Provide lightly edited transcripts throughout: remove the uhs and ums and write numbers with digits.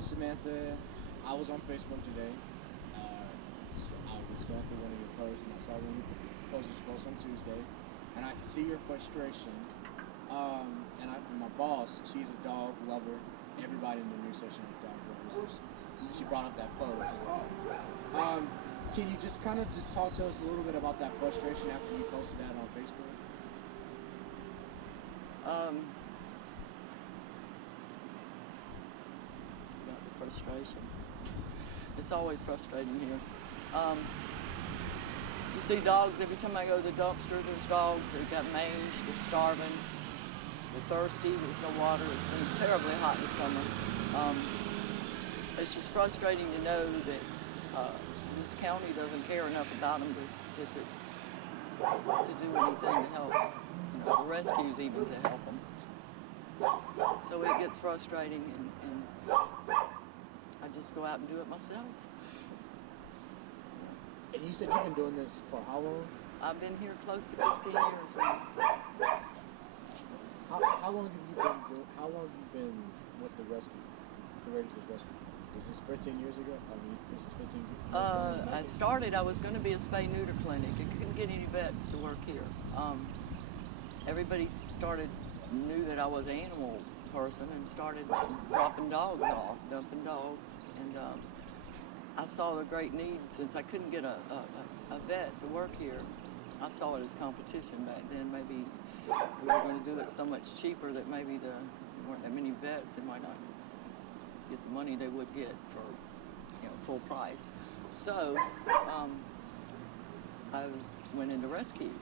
is Samantha. I was on Facebook today. So I was going through one of your posts and I saw one of your posts on Tuesday, and I could see your frustration. And my boss, she's a dog lover. Everybody in the news section is dog lovers. And she brought up that post. Can you just kind of just talk to us a little bit about that frustration after you posted that on Facebook? About the frustration. It's always frustrating here. You see dogs every time I go to the dumpster. There's dogs. They've got mange. They're starving. They're thirsty. There's no water. It's been terribly hot in the summer. It's just frustrating to know that this county doesn't care enough about them to do anything to help. The rescues even to help them. So it gets frustrating, and I just go out and do it myself. And you said you've been doing this for how long? I've been here close to 15 years. How long have you been with the rescue? For Radiator's Rescue? Was this 15 years ago? I mean, this is 15 years ago? I was going to be a spay-neuter clinic. I couldn't get any vets to work here. Everybody knew that I was an animal person and started dropping dogs off, dumping dogs. And I saw the great need, since I couldn't get a vet to work here. I saw it as competition back then. Maybe we were going to do it so much cheaper that maybe there weren't that many vets and might not get the money they would get for full price. So I went into rescue.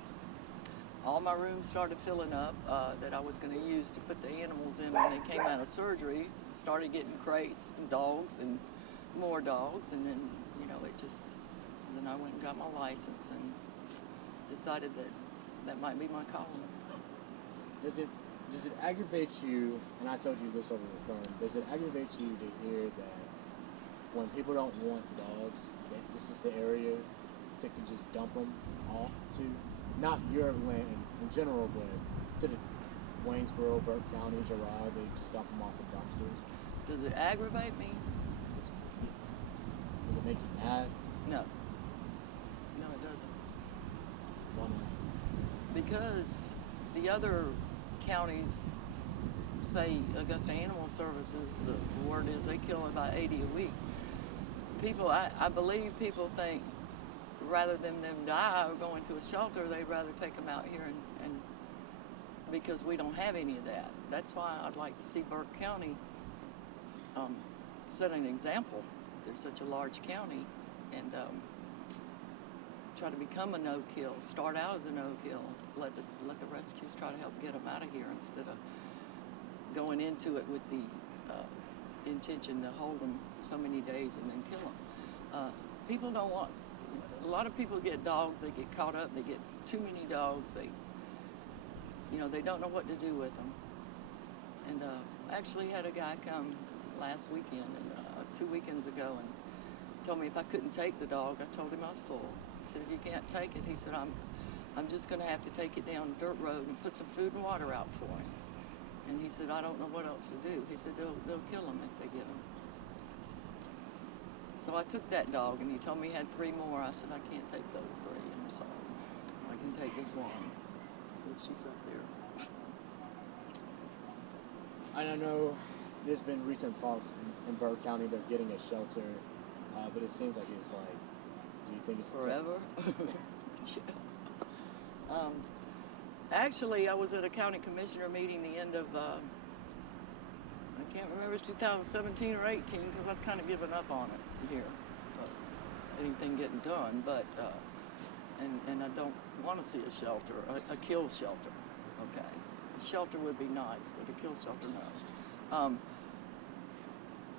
All my rooms started filling up that I was going to use to put the animals in when they came out of surgery. Started getting crates and dogs and more dogs, and then then I went and got my license and decided that might be my calling. Does it aggravate you, and I told you this over the phone, does it aggravate you to hear that when people don't want dogs, that this is the area to just dump them off to, not your land in general, but to the Waynesboro, Burke County, Girard, they just dump them off in dumpsters? Does it aggravate me? Does it make you mad? No. No, it doesn't. Why not? Because the other counties, say Augusta Animal Services, the word is they kill about 80 a week. People, I believe people think rather than them die or go into a shelter, they'd rather take them out here and because we don't have any of that. That's why I'd like to see Burke County set an example. They're such a large county, and try to become a no-kill. Start out as a no-kill. Let the rescues try to help get them out of here instead of going into it with the intention to hold them so many days and then kill them. People don't want. A lot of people get dogs. They get caught up. They get too many dogs. They don't know what to do with them. And I actually had a guy come last weekend and 2 weekends ago and told me if I couldn't take the dog. I told him I was full. He said, if you can't take it, he said, I'm just going to have to take it down the dirt road and put some food and water out for him. And he said, I don't know what else to do. He said, they'll kill him if they get him. So I took that dog, and he told me he had 3 more. I said, I can't take those 3. I'm sorry. I can take this one. So she's up there. And I know there's been recent talks in Burke County. They're getting a shelter, but it seems like it's like, do you think it's forever? Actually, I was at a county commissioner meeting the end of, I can't remember, it's 2017 or 18, because I've kind of given up on it here. Anything getting done, but, and I don't want to see a shelter, a kill shelter, okay? A shelter would be nice, but a kill shelter, no.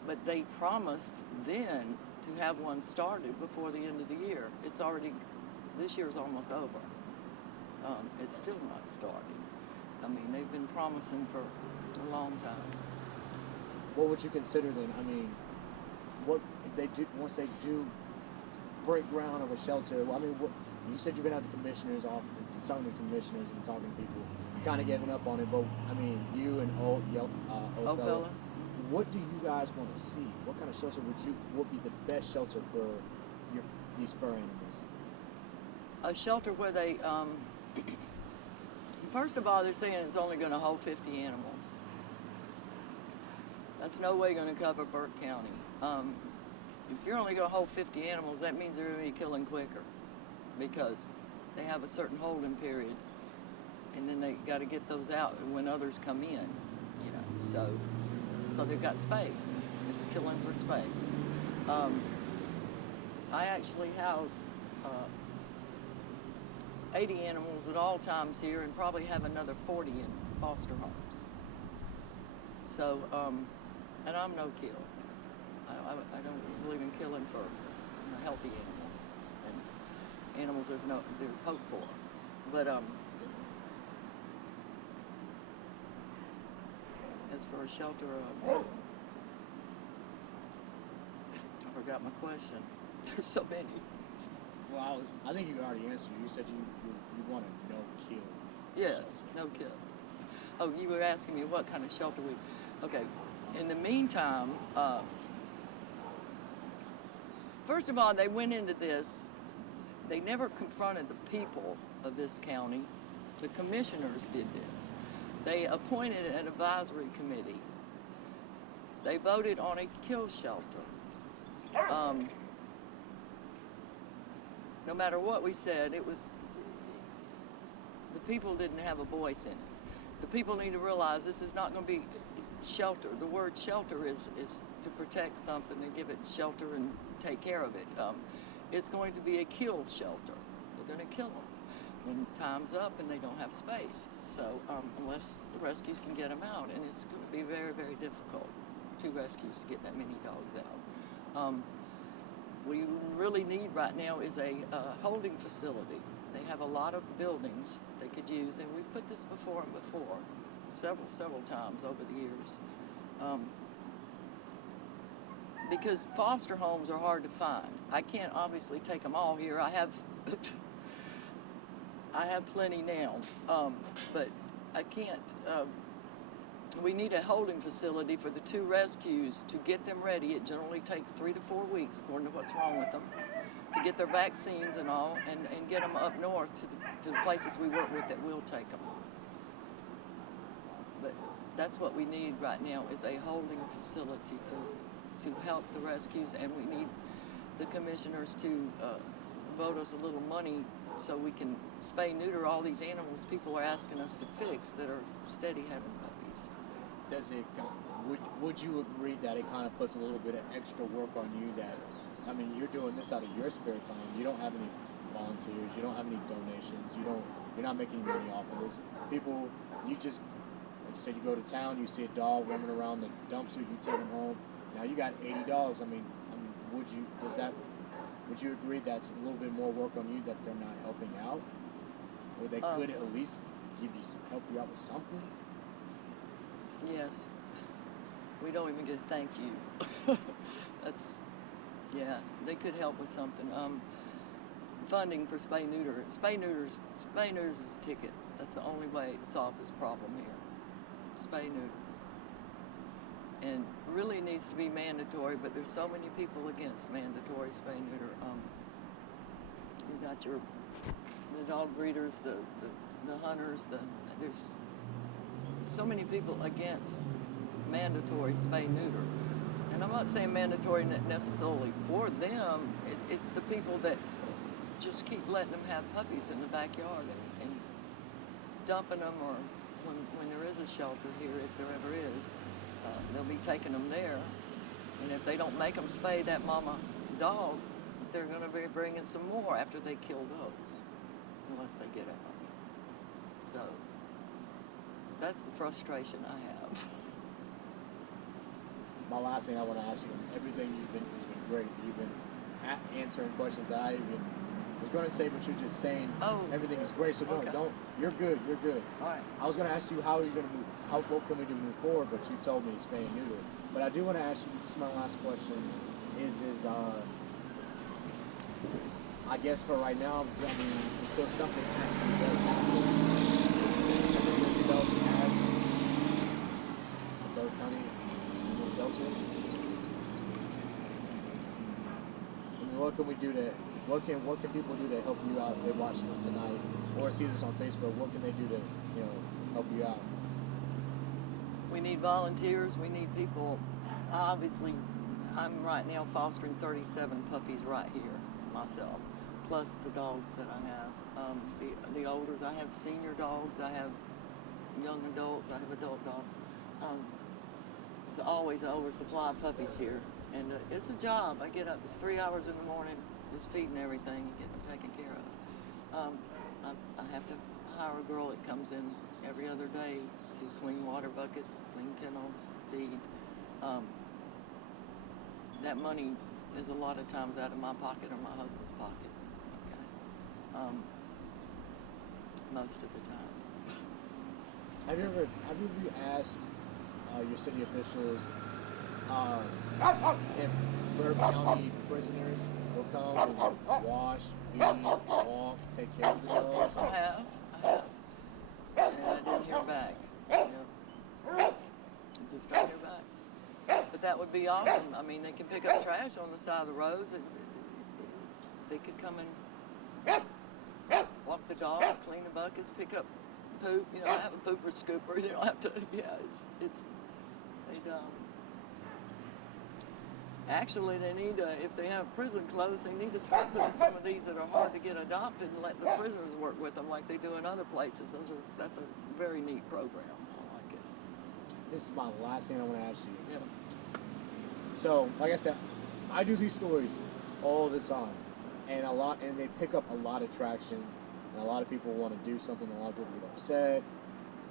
But they promised then to have one started before the end of the year. It's already, this year's almost over. It's still not started. I mean, they've been promising for a long time. What would you consider then? I mean, what if they do, once they do break ground of a shelter? Well, I mean, what, you said you've been at the commissioner's office, talking to commissioners and talking to people, kind of giving up on it. But I mean, you and old fella, what do you guys want to see? What kind of shelter would be the best shelter for these fur animals? A shelter where they, first of all, they're saying it's only going to hold 50 animals. That's no way going to cover Burke County. If you're only going to hold 50 animals, that means they're going to be killing quicker, because they have a certain holding period, and then they got to get those out when others come in, you know. So they've got space. It's killing for space. I actually house 80 animals at all times here, and probably have another 40 in foster homes. So, and I'm no kill. I don't believe in killing for healthy animals, and animals there's hope for. But as for a shelter, I forgot my question. There's so many. Well, I think you already answered. You said you want a no-kill. Yes, shelter. no kill. Oh, you were asking me what kind of shelter we. Okay. In the meantime, first of all, they went into this. They never confronted the people of this county. The commissioners did this. They appointed an advisory committee. They voted on a kill shelter. No matter what we said, the people didn't have a voice in it. The people need to realize this is not going to be shelter. The word shelter is to protect something and give it shelter and take care of it. It's going to be a kill shelter. They're going to kill them when time's up and they don't have space. So unless the rescues can get them out, and it's going to be very, very difficult, 2 rescues to get that many dogs out. We really need right now is a holding facility. They have a lot of buildings they could use, and we've put this before and before, several times over the years. Because foster homes are hard to find. I can't obviously take them all here. I have plenty now, but I can't. We need a holding facility for the 2 rescues to get them ready. It generally takes 3 to 4 weeks, according to what's wrong with them, to get their vaccines and all, and get them up north to the places we work with that will take them. But that's what we need right now, is a holding facility to help the rescues, and we need the commissioners to vote us a little money so we can spay neuter all these animals people are asking us to fix that are steady having puppies. Does it? Would you agree that it kind of puts a little bit of extra work on you? That, I mean, you're doing this out of your spare time. You don't have any volunteers. You don't have any donations. You're not making money off of this. People, you just, like you said, you go to town, you see a dog running around the dumpster, you take them home. Now you got 80 dogs. I mean, would you agree that's a little bit more work on you, that they're not helping out, or they could at least help you out with something? Yes. We don't even get a thank you. They could help with something. Funding for spay neuter. Spay neuters is a ticket. That's the only way to solve this problem here. Spay neuter. And really needs to be mandatory, but there's so many people against mandatory spay neuter. You got the dog breeders, the hunters, there's so many people against mandatory spay neuter. And I'm not saying mandatory necessarily for them. It's the people that just keep letting them have puppies in the backyard and dumping them, or when there is a shelter here, if there ever is, they'll be taking them there. And if they don't make them spay that mama dog, they're going to be bringing some more after they kill those, unless they get out. So that's the frustration I have. My last thing I want to ask you, everything has been great. You've been answering questions that I even was going to say, but you're just saying everything is great. So no, don't. You're good. You're good. All right. I was going to ask you what can we do to move forward, but you told me spay and neuter. But I do want to ask you, this is my last question, is I guess for right now, I mean, until something actually does happen, would you consider yourself as a Burke County animal shelter to? I mean, what can we do to, what can people do to help you out if they watch this tonight or see this on Facebook? What can they do to, help you out? We need volunteers. We need people. Obviously, I'm right now fostering 37 puppies right here myself, plus the dogs that I have. The olders, I have senior dogs, I have young adults, I have adult dogs. There's always an oversupply of puppies here, and it's a job. I get up, it's 3 hours in the morning, just feeding everything and getting them taken care of. I have to hire a girl that comes in every other day to clean water buckets, clean kennels, feed. That money is a lot of times out of my pocket or my husband's pocket. Okay. Most of the time. Have you ever asked your city officials if Bourbon County prisoners will come and wash, feed, walk, take care of the dogs? I have. And I didn't hear back. Just don't hear back. But that would be awesome. I mean, they can pick up trash on the side of the roads. They could come and walk the dogs, clean the buckets, pick up poop. I have a pooper scooper. You don't have to. Yeah, actually, they need to, if they have prison clothes, they need to start putting some of these that are hard to get adopted and let the prisoners work with them like they do in other places. That's a very neat program. I like it. This is my last thing I want to ask you. Yeah. So, like I said, I do these stories all the time, and they pick up a lot of traction, and a lot of people want to do something. A lot of people get upset,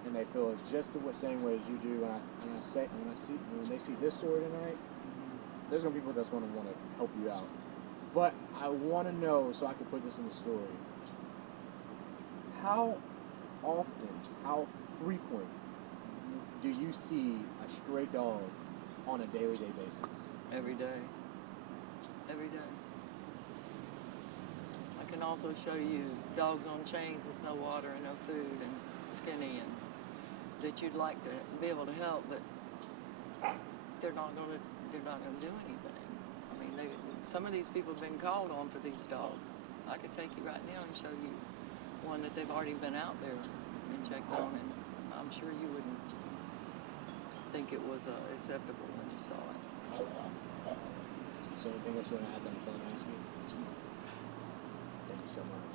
and they feel just the same way as you do. When they see this story tonight, there's gonna be people that's gonna want to help you out. But I want to know, so I can put this in the story. How often, how frequent do you see a stray dog on a daily basis? Every day. Every day. I can also show you dogs on chains with no water and no food and skinny and that you'd like to be able to help, but they're not going to do anything. I mean, some of these people have been called on for these dogs. I could take you right now and show you one that they've already been out there and checked on, and I'm sure you wouldn't think it was acceptable when you saw it. So anything else you want to add on the phone and ask me? Thank you so much.